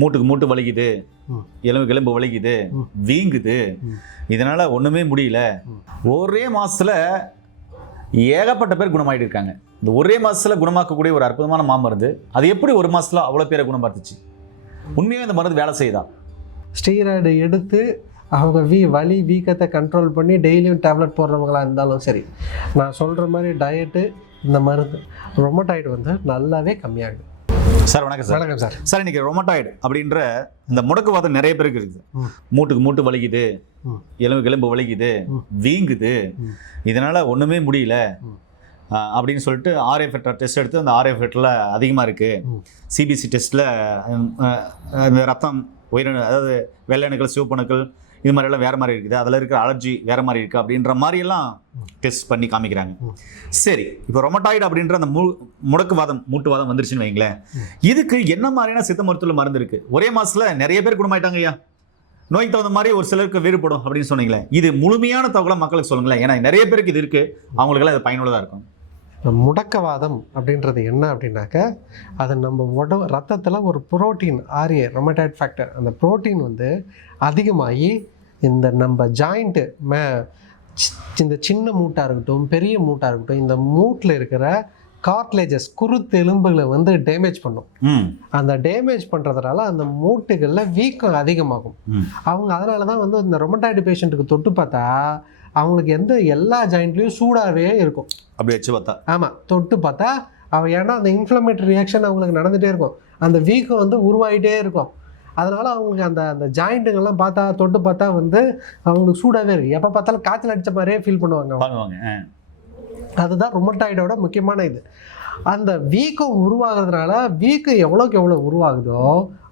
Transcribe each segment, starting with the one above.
மூட்டுக்கு மூட்டு வலிக்குது. எலும்பு எலும்பு வலிக்குது. வீங்குது. இதனால ஒண்ணுமே முடியல. ஒரே மாசத்துல ஏகப்பட்ட பேர் குணமாயிட்டு இருக்காங்க இந்த ஒரே மாசத்துல குணமாக்கக்கூடிய ஒரு அற்புதமான மாமருந்து அது எப்படி ஒரு மாசத்துல அவ்வளவு பேரை குணமாத்துச்சு உண்மையாக இந்த மருந்து வேலை செய்யுதா ஸ்டீராய்டு எடுத்து அவங்க வீ வலி வீக்கத்தை கண்ட்ரோல் பண்ணி டெய்லியும் டேப்லெட் போடுறவங்களா இருந்தாலும் சரி நான் சொல்கிற மாதிரி டயட்டு இந்த மருந்து ரொமட்டாய்டு வந்து நல்லாவே கம்மியாகுது சார் வணக்கம் சார் வணக்கம் சார் சார் இன்னைக்கு ரொமட்டாய்டு அப்படின்ற இந்த முடக்குவாதம் நிறைய பேருக்கு இருக்குது. மூட்டுக்கு மூட்டு வலிக்குது. எலும்பு எலும்பு வலிக்குது. வீங்குது. இதனால ஒண்ணுமே முடியல அப்படின்னு சொல்லிட்டு ஆர்எஃப்எட் டெஸ்ட் எடுத்து அந்த ஆர்எஃப்எட்டில் அதிகமாக இருக்கு ம். சிபிசி டெஸ்ட்டில் இந்த ரத்தம் உயிரணு அதாவது வெள்ளை அணுக்கள் சிவப்பணுக்கள் இது மாதிரி எல்லாம் வேற மாதிரி இருக்குது. அதில் இருக்கிற அலர்ஜி வேற மாதிரி இருக்கு அப்படின்ற மாதிரி எல்லாம் டெஸ்ட் பண்ணி காமிக்கிறாங்க. சரி இப்போ ரொமட்டாய்டு அப்படின்ற அந்த மு முடக்குவாதம் மூட்டுவாதம் வந்துருச்சுன்னு வைங்களேன். இதுக்கு என்ன மாதிரியான சித்த மருத்துவ மருந்து இருக்கு? ஒரே மாசத்துல நிறைய பேர் குணமாயிட்டாங்க ஐயா. நோய்க்கு தகுந்த மாதிரி ஒரு சிலருக்கு வேறுபடும் அப்படின்னு சொன்னீங்களே. இது முழுமையான தகவலை மக்களுக்கு சொல்லுங்களேன். ஏன்னா நிறைய பேருக்கு இது இருக்கு. அவங்களுக்கெல்லாம் இது பயனுள்ளதா இருக்கும். முடக்கவாதம் அப்படின்றது என்ன அப்படின்னாக்க அது நம்ம உட ரத்தத்தில் ஒரு protein R A rheumatoid factor அந்த புரோட்டீன் வந்து அதிகமாகி இந்த நம்ம ஜாயிண்ட்டு மே இந்த சின்ன மூட்டாக இருக்கட்டும் பெரிய மூட்டாக இருக்கட்டும் இந்த மூட்டில் இருக்கிற கார்ட்லேஜஸ் குருத்தெலும்புகளை வந்து டேமேஜ் பண்ணும். அந்த டேமேஜ் பண்ணுறதுனால அந்த மூட்டுகளில் வீக்கம் அதிகமாகும். அவங்க அதனால தான் வந்து இந்த ரொமட்டாய்டு பேஷண்ட்டுக்கு தொட்டு பார்த்தா அவங்களுக்கு எந்த எல்லா ஜாயிண்ட்லேயும் சூடாகவே இருக்கும். அப்படி வச்சு பார்த்தா? ஆமாம் தொட்டு பார்த்தா அவன் ஏன்னா அந்த இன்ஃப்ளமேட்டரி ரியாக்ஷன் அவங்களுக்கு நடந்துகிட்டே இருக்கும். அந்த வீக்கம் வந்து உருவாகிட்டே இருக்கும். அதனால அவங்களுக்கு அந்த அந்த ஜாயிண்ட்டுங்கெல்லாம் பார்த்தா தொட்டு பார்த்தா வந்து அவங்களுக்கு சூடாகவே இருக்கு. எப்போ பார்த்தாலும் காய்ச்சல் அடித்த மாதிரியே ஃபீல் பண்ணுவாங்க. அதுதான் ரொமட்டாய்டோட முக்கியமான இது. அந்த வீக்கம் உருவாகிறதுனால வீக்கம் எவ்வளோக்கு எவ்வளோ உருவாகுதோ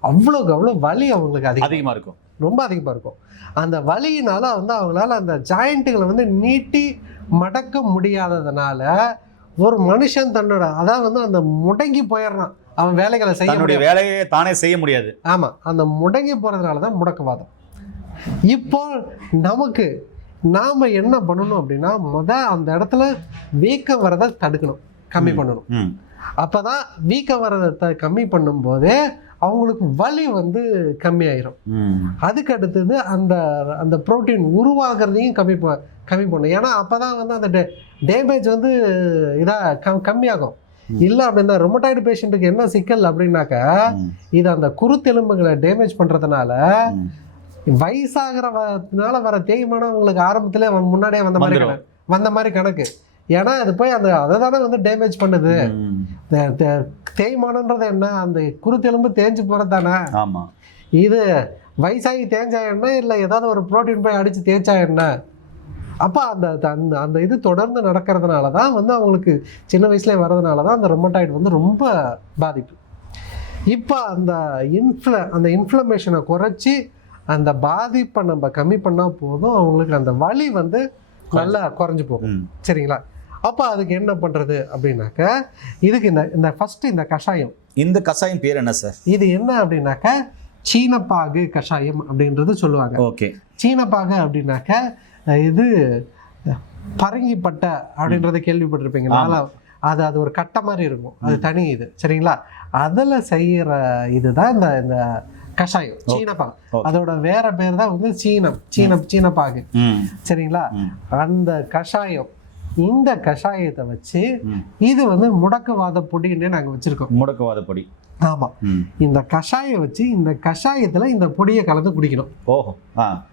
அவ்வளோக்கு அவ்வளோ வலி அவங்களுக்கு அதிகம். அதிகமா இருக்கும். ரொம்ப அதிகமாக இருக்கும். அந்த வலியினால வந்து அவங்களால அந்த ஜாயிண்ட்டுகளை வந்து நீட்டி மடக்க முடியாததுனால ஒரு மனுஷன் தன்னோட அதாவது வந்து அந்த முடங்கி போயிடுறான். அவன் வேலைகளை செய்ய வேலையை தானே செய்ய முடியாது. ஆமாம் அந்த முடங்கி போகிறதுனால தான் முடக்கவாதம். இப்போ நமக்கு நாம் என்ன பண்ணணும் அப்படின்னா முத அந்த இடத்துல வீக்கம் வரதை தடுக்கணும் கம்மி. பண்ணணும். அப்போ தான் வீக்கம் வரதை கம்மி பண்ணும்போதே அவங்களுக்கு வலி வந்து கம்மியாயிரும் அதுக்கு அடுத்தது அந்த அந்த புரோட்டீன் உருவாகிறதையும் கம்மி ப கம்மி பண்ணும் ஏன்னா அப்போ தான் வந்து அந்த டே டேமேஜ் வந்து இதாக கம் கம்மியாகும். இல்லை அப்படின்னா ரொமட்டாய்டு பேஷண்ட்டுக்கு என்ன சிக்கல் அப்படின்னாக்க. இது அந்த குருத்தெலும்புகளை டேமேஜ் பண்ணுறதுனால. வயசாகிறதுனால வர தேய்மானம் உங்களுக்கு ஆரம்பத்திலே முன்னாடியே வந்த மாதிரி. கணக்கு வந்த மாதிரி கணக்கு ஏன்னா அது போய் அந்த அதை தானே வந்து டேமேஜ் பண்ணுது தேய்மானன்றது என்ன? அந்த குருத்தெலும்பு தேஞ்சு போகிறது தானே ஆமா. இது வயசாகி தேஞ்சா என்ன? இல்லை ஏதாவது ஒரு புரோட்டீன் போய் அடித்து தேய்ச்சா என்ன? அப்போ அந்த அந்த அந்த இது தொடர்ந்து நடக்கிறதுனால தான் வந்து அவங்களுக்கு சின்ன வயசுலேயே வர்றதுனால தான் அந்த ரொமட்டாய்டு வந்து ரொம்ப பாதிப்பு. இப்போ அந்த இன்ஃப்ள அந்த இன்ஃப்ளமேஷனை குறைச்சி அந்த பாதிப்பை நம்ம கம்மி பண்ணால் போதும் அவங்களுக்கு அந்த வலி வந்து நல்லா குறைஞ்சு போகும். சரிங்களா? அப்போ அதுக்கு என்ன பண்ணுறது அப்படின்னாக்க இதுக்கு இந்த இந்த ஃபஸ்ட்டு இந்த கஷாயம். இந்த கசாயம் பேர் என்ன சார் இது என்ன அப்படின்னாக்க சீனப்பாகு கஷாயம் அப்படின்றது சொல்லுவாங்க. ஓகே. சீனப்பாகு அப்படின்னாக்க இது பரங்கிப்பட்டை அப்படின்றத கேள்விப்பட்டிருப்பீங்க. ஆமா. நாளா அது அது ஒரு கட்டை மாதிரி இருக்கும். அது தனி இது. சரிங்களா? அதில் செய்கிற இதுதான் இந்த இந்த கஷாயம் சீனப்பாகு. அதோட வேற பேர் தான் வந்து சீனம் சீனம் சீனப்பாகு. சரிங்களா. அந்த கஷாயம் இந்த கஷாயத்தை வச்சு. இது வந்து முடக்குவாத பொடின்னே நாங்கள் வச்சுருக்கோம். முடக்குவாத பொடி. ஆமாம் இந்த கஷாயம் வச்சு இந்த கஷாயத்துல இந்த பொடியை கலந்து குடிக்கணும். ஓஹோ. ஆ.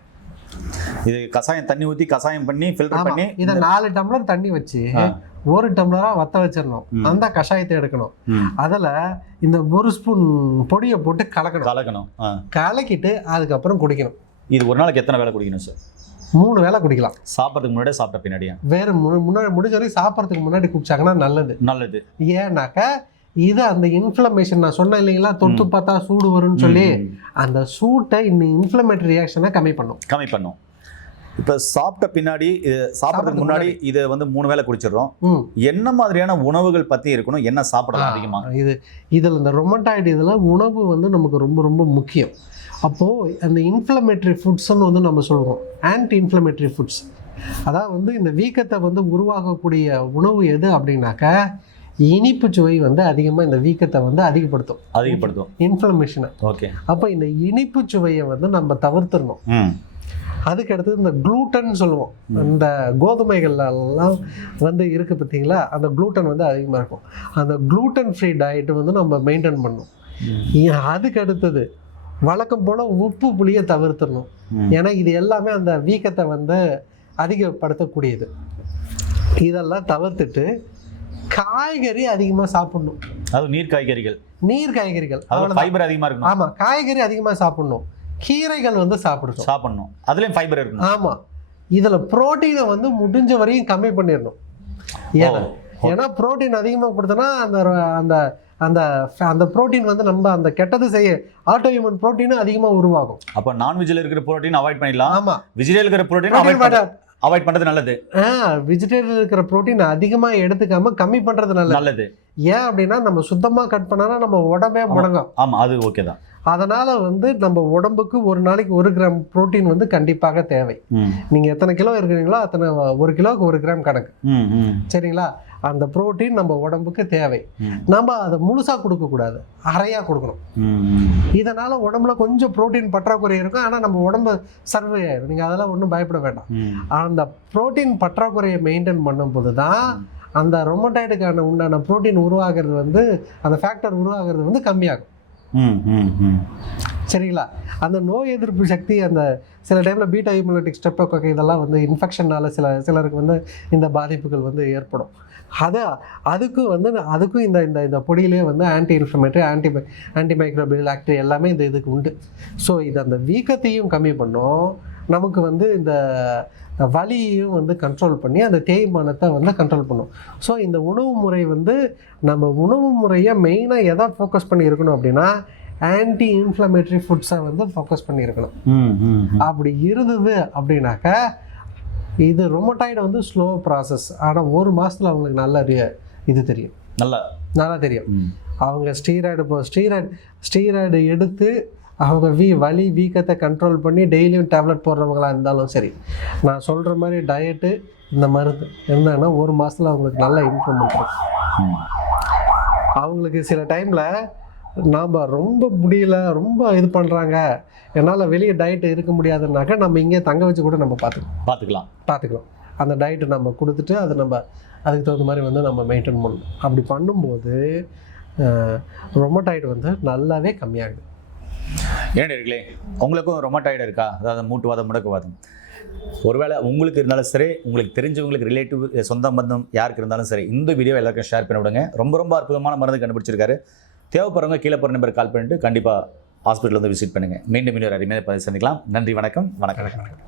இது கசாயம் தண்ணி ஊத்தி கசாயம் பண்ணி ஃபில்டர் பண்ணி இத நாலு டம்ளர் தண்ணி வச்சு. ஒரு டம்ளரா வத்த வச்சிடணும். அந்த கஷாயத்தை எடுக்கணும். அதுல இந்த ஒரு ஸ்பூன் பொடியை போட்டு கலக்கணும். கலக்கணும். கலக்கிட்டு அதுக்கப்புறம் குடிக்கணும். இது ஒரு நாளைக்கு எத்தனை வேலை குடிக்கணும் சார் மூணு வேளை குடிக்கலாம். சாப்பிட்றதுக்கு முன்னாடியே சாப்பிட்ட பின்னாடியா? வேற முன்னாடி முடிஞ்ச வரைக்கும் சாப்பிட்றதுக்கு முன்னாடி குடிச்சாங்கன்னா நல்லது. நல்லது. ஏன்னாக்க இது அந்த இன்ஃப்ளமேஷன் நான் சொன்னேன் இல்லைங்களா தொட்டு பார்த்தா சூடு வரும்னு சொல்லி. அந்த சூட்டை இந்த இன்ஃப்ளமேட்டரி ரியாக்ஷனை கம்மி பண்ணும். கம்மி பண்ணும். இப்போ சாப்பிட்ட பின்னாடி இது சாப்பிட்றதுக்கு முன்னாடி இதை வந்து மூணு வேளை குடிச்சிடுறோம். என்ன மாதிரியான உணவுகள் பத்தி இருக்கணும் என்ன சாப்பிடலாம் அதிகமா? இது இதில் இந்த ரொமட்டாய்டு இதில் உணவு வந்து நமக்கு ரொம்ப ரொம்ப முக்கியம். அப்போது அந்த இன்ஃப்ளமேட்டரி ஃபுட்ஸ்ன்னு வந்து நம்ம சொல்லுவோம் ஆன்டி இன்ஃப்ளமேட்டரி ஃபுட்ஸ் அதாவது வந்து இந்த வீக்கத்தை வந்து உருவாக்கக்கூடிய உணவு எது அப்படின்னாக்க இனிப்பு சுவை வந்து அதிகமாக இந்த வீக்கத்தை வந்து அதிகப்படுத்தும். அதிகப்படுத்தும். இன்ஃப்ளமேஷனை ஓகே. அப்போ இந்த இனிப்பு சுவையை வந்து நம்ம தவிர்த்துடணும். அதுக்கு அடுத்து இந்த குளூட்டன் சொல்லுவோம். இந்த கோதுமைகள்லாம் வந்து இருக்கு பார்த்தீங்களா? அந்த குளூட்டன் வந்து அதிகமாக இருக்கும். அந்த குளூட்டன் ஃப்ரீ டயட் வந்து நம்ம மெயின்டைன் பண்ணணும். அதுக்கு அடுத்தது வழக்கம் போல் உப்பு புளியை தவிர்த்துடணும். ஏன்னா இது எல்லாமே அந்த வீக்கத்தை வந்து அதிகப்படுத்தக்கூடியது. இதெல்லாம் தவிர்த்துட்டு காய்கறி அதிகமாக சாப்பிடணும். அது நீர் காய்கறிகள். நீர் காய்கறிகள். அது அவ்வளவுதான். ஃபைபர் அதிகமா இருக்கணும். ஆமாம் காய்கறி அதிகமாக சாப்பிடணும். கீரைகள் வந்து சாப்பிடணும். சாப்பிடணும். அதுலயும் ஃபைபர் இருக்கணும். ஆமாம் இதில் புரோட்டீனை வந்து முடிஞ்ச வரையும் கம்மி பண்ணிடணும். ஏன்னா ஏன்னா புரோட்டீன் அதிகமாக கொடுத்தோன்னா அந்த அந்த அந்த அந்த புரோட்டீன் வந்து நம்ம அந்த கெட்டது செய்ய ஆட்டோ இம்யூன் புரோட்டீனும் அதிகமாக உருவாகும். அப்ப நான்வெஜ்ல இருக்கிற புரோட்டீன் அவாய்ட் பண்ணிடலாம். ஆமாம் வெஜிடேரியல் இருக்கிற புரோட்டீன் அவாய்ட் அவாய்ட் பண்றது நல்லது. வெஜிடேரியன் இருக்கிற புரோட்டீன் அதிகமாக எடுத்துக்காம கம்மி பண்ணுறது நல்லது. நல்லது. ஏன் அப்படின்னா நம்ம சுத்தமாக கட் பண்ணானா நம்ம உடம்பே முடங்கும். ஆமா அது ஓகே தான். அதனால வந்து நம்ம உடம்புக்கு ஒரு நாளைக்கு ஒரு கிராம் புரோட்டீன் வந்து கண்டிப்பாக தேவை. நீங்கள் எத்தனை கிலோ இருக்கிறீங்களோ அத்தனை ஒரு கிலோவுக்கு ஒரு கிராம் கணக்கு. சரிங்களா? அந்த புரோட்டீன் நம்ம உடம்புக்கு தேவை. நம்ம அதை முழுசாக கொடுக்கக்கூடாது அரையாக கொடுக்கணும். இதனால் உடம்புல கொஞ்சம் புரோட்டீன் பற்றாக்குறை இருக்கும் ஆனால் நம்ம உடம்பு சர்வே ஆயிடும் நீங்கள் அதெல்லாம் ஒன்றும் பயப்பட வேண்டாம். அந்த புரோட்டீன் பற்றாக்குறையை மெயின்டைன் பண்ணும்போது தான் அந்த ரொமட்டாய்டுக்கான உண்டான புரோட்டீன் உருவாகிறது வந்து அந்த ஃபேக்டர் உருவாகிறது வந்து கம்மியாகும். சரிங்களா? அந்த நோய் எதிர்ப்பு சக்தி அந்த சில டைமில் பீட்டா இம்யூனிட்டிக் ஸ்டெப்போக்கோக்கை இதெல்லாம் வந்து இன்ஃபெக்ஷனால் சில சிலருக்கு வந்து இந்த பாதிப்புகள் வந்து ஏற்படும். அதை அதுக்கும் வந்து அதுக்கும் இந்த இந்த இந்த பொடியிலே வந்து anti inflammatory anti anti microbial active எல்லாமே இந்த இதுக்கு உண்டு. ஸோ இது அந்த வீக்கத்தையும் கம்மி பண்ணும். நமக்கு வந்து இந்த வலியையும் வந்து கண்ட்ரோல் பண்ணி அந்த தேய்மானத்தை வந்து கண்ட்ரோல் பண்ணும். ஸோ இந்த உணவு முறை வந்து நம்ம உணவு முறையை மெயினாக எதை ஃபோக்கஸ் பண்ணி இருக்கணும் அப்படின்னா ஆன்டி இன்ஃப்ளமேட்டரி ஃபுட்ஸை வந்து ஃபோக்கஸ் பண்ணியிருக்கணும். ம், ம், ம். அப்படி இருந்தது அப்படின்னாக்கா இது ரொமட்டாய்டு வந்து ஸ்லோ ப்ராசஸ் ஆனால் ஒரு மாதத்தில் அவங்களுக்கு நல்ல இது தெரியும். நல்லா. நல்லா தெரியும். அவங்க ஸ்டீராய்டு இப்போ ஸ்டீராய்டு ஸ்டீராய்டு எடுத்து அவங்க வீ வலி வீக்கத்தை கண்ட்ரோல் பண்ணி டெய்லியும் டேப்லெட் போடுறவங்களா இருந்தாலும் சரி நான் சொல்கிற மாதிரி டயட்டு இந்த மருந்து இருந்தாங்கன்னா ஒரு மாதத்தில் அவங்களுக்கு நல்ல இம்ப்ரூவ்மெண்ட் இருக்கும். அவங்களுக்கு சில டைமில் நாம் ரொம்ப முடியல ரொம்ப இது பண்ணுறாங்க என்னால் வெளியே டயட் இருக்க முடியாதுன்னாக்கா நம்ம இங்கே தங்க வச்சு கூட நம்ம பார்த்துக்கலாம் பாத்துக்கலாம். பார்த்துக்கலாம் அந்த டயட்டை நம்ம கொடுத்துட்டு அதை நம்ம அதுக்கு தகுந்த மாதிரி வந்து நம்ம மெயின்டைன் பண்ணணும். அப்படி பண்ணும்போது ரொமட்டாய்டு வந்து நல்லாவே கம்மியாகுது. ஏன் நேர்களே உங்களுக்கும் ரொமட்டாய்டு இருக்கா? அதாவது மூட்டுவாதம் முடக்குவாதம் ஒருவேளை உங்களுக்கு இருந்தாலும் சரி உங்களுக்கு தெரிஞ்சவங்களுக்கு ரிலேட்டிவ் சொந்த பந்தம் யாருக்கு இருந்தாலும் சரி இந்த வீடியோ எல்லாருக்கும் ஷேர் பண்ணி விடுங்க. ரொம்ப ரொம்ப அற்புதமான மருந்து கண்டுபிடிச்சிருக்காரு. தேவைப்படுறவங்க கீழே போகிற நம்பர் கால் பண்ணிட்டு கண்டிப்பாக ஹாஸ்பிட்டல் வந்து விசிட் பண்ணுங்கள் மீண்டும் மீண்டும் அருமையாக பதிவு சந்திக்கலாம். நன்றி வணக்கம் வணக்கம்.